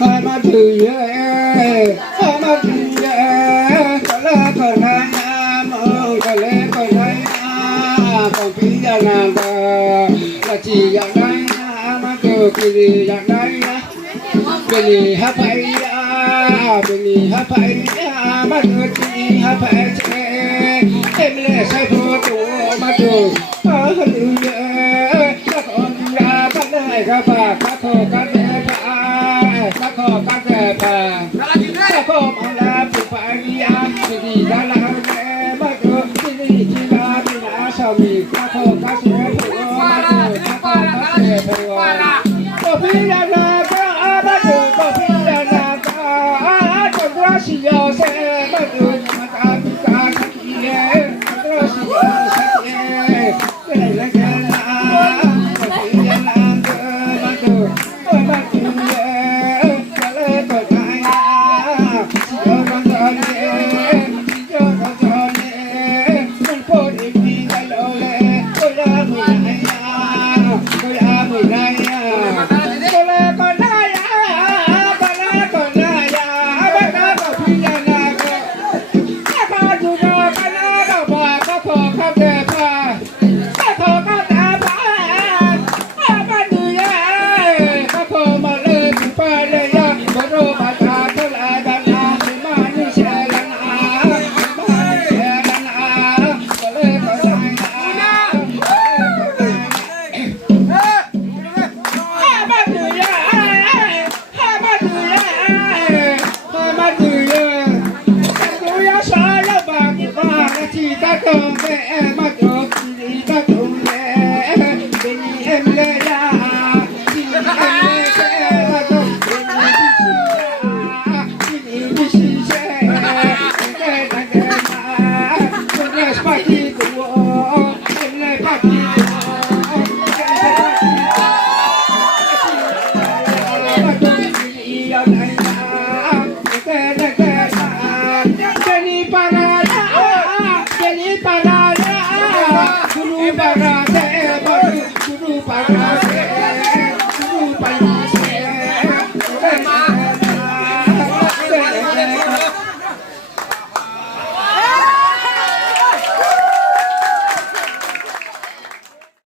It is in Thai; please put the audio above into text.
มาถือเยอะมาถือเยอะก็เลยก็เลยนะมึงก็เลยก็เลยนะก็พี่จะนำก็ละจีอยากได้นะมาเจอพี่อยากได้นะเป็นฮับไปนะเป็นฮับไปนะมาเจอที่ฮับไปเจ้เอ็มเล่ใส่ผัวตัวมาเจอถือเยอะก็คนยาก็ได้ก็ฝากก็โทรก็ได้ก็ขอก็แก่ป่าก็ขอมาลาผู้ฝ่ายยาที่ดีดาลาแม่มาเกิดที่นี่ที่นาที่นาสามีก็ขอก็เสียผัวมาเกิดก็ขอก็เสียผัวก็พี่ดานาก็มาเกิดก็พี่ดานาก็คนรักสิยอเสมาเกิดมาตามตาสักทีเอ๋มาเกิดสิยอสักทีเอ๋ก็ได้ละแค่นาก็พี่ดานาเกิดมาเกิดมาเกิดPara